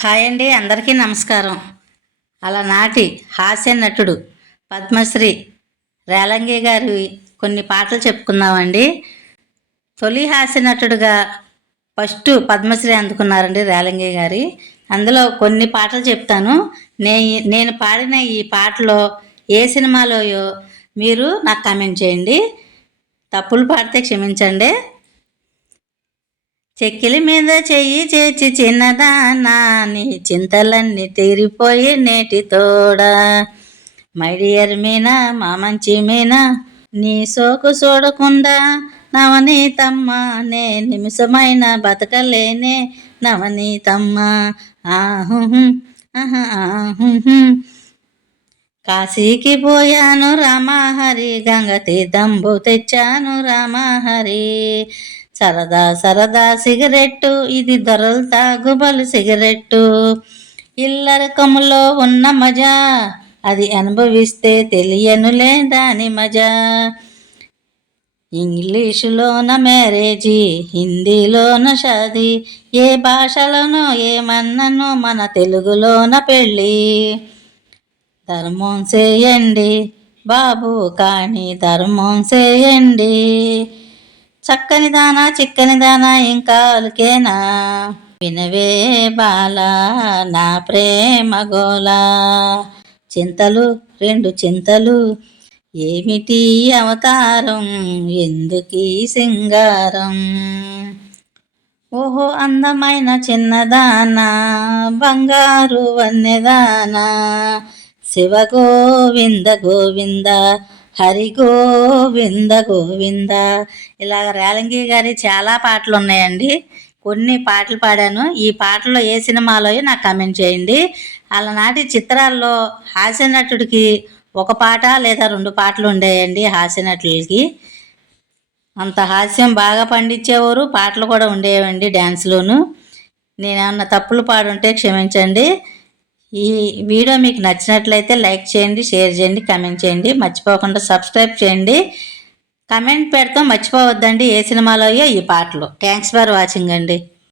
Hi అండి, అందరికీ నమస్కారం. అలనాటి హాస్య నటుడు పద్మశ్రీ రేలంగి గారి కొన్ని పాటలు చెప్పుకుందామండి. తొలి హాస్య నటుడుగా ఫస్ట్ పద్మశ్రీ అందుకున్నారండి రేలంగి గారి. అందులో కొన్ని పాటలు చెప్తాను. నేను పాడిన ఈ పాటలో ఏ సినిమాలోయో మీరు నాకు కామెంట్ చేయండి. తప్పులు పాడితే క్షమించండి. చెక్కిలి మీద చెయ్యి చేర్చి చిన్నదానా, నీ చింతలన్నీ తీరిపోయి నేటి తోడా. మైడియర్ మీనా, మా మంచి మీనా, నీ సోకు చూడకుండా నవనీతమ్మ, నే నిమిషమైన బతకలేనే నవనీతమ్మ. ఆహు ఆహు. కాశీకి పోయాను రామహరి, గంగ తీర్థంబు తెచ్చాను రామహరి. సరదా సరదా సిగరెట్టు, ఇది దొరలు తాగుబలు సిగరెట్టు. ఇల్లరకములో ఉన్న మజా, అది అనుభవిస్తే తెలియనులే దాని మజా. ఇంగ్లీషులోన మ్యారేజీ, హిందీలోన షాదీ, ఏ భాషలోనో ఏమన్ననో మన తెలుగులోన పెళ్ళి. ధర్మం చేయండి బాబు, కానీ ధర్మం చేయండి. చక్కని దానా చిక్కని దానా ఇంకా అలుకేనా, వినవే బాలా నా ప్రేమ గోలా. చింతలు రెండు చింతలు, ఏమిటి అవతారం, ఎందుకీ సింగారం. ఓహో అందమైన చిన్నదానా, బంగారు వన్నెదానా, శివ గోవింద గోవింద, హరి గోవింద గోవింద. ఇలాగ రేలంగి గారి చాలా పాటలు ఉన్నాయండి. కొన్ని పాటలు పాడాను. ఈ పాటలో ఏ సినిమాలో నాకు కామెంట్ చేయండి. అలనాటి చిత్రాల్లో హాస్య నటుడికి ఒక పాట లేదా 2 పాటలు ఉండేయండి. హాస్య నటులకి అంత హాస్యం బాగా పండించేవారు. పాటలు కూడా ఉండేవండి డ్యాన్స్లోను. నేనేమన్నా తప్పులు పాడుంటే క్షమించండి. ఈ వీడియో మీకు నచ్చినట్లయితే లైక్ చేయండి, షేర్ చేయండి, కామెంట్ చేయండి. మర్చిపోకుండా సబ్స్క్రైబ్ చేయండి. కమెంట్ పెడతాం మర్చిపోవద్దండి ఏ సినిమాలో ఈ పాటలు. థ్యాంక్స్ ఫర్ వాచింగ్ అండి.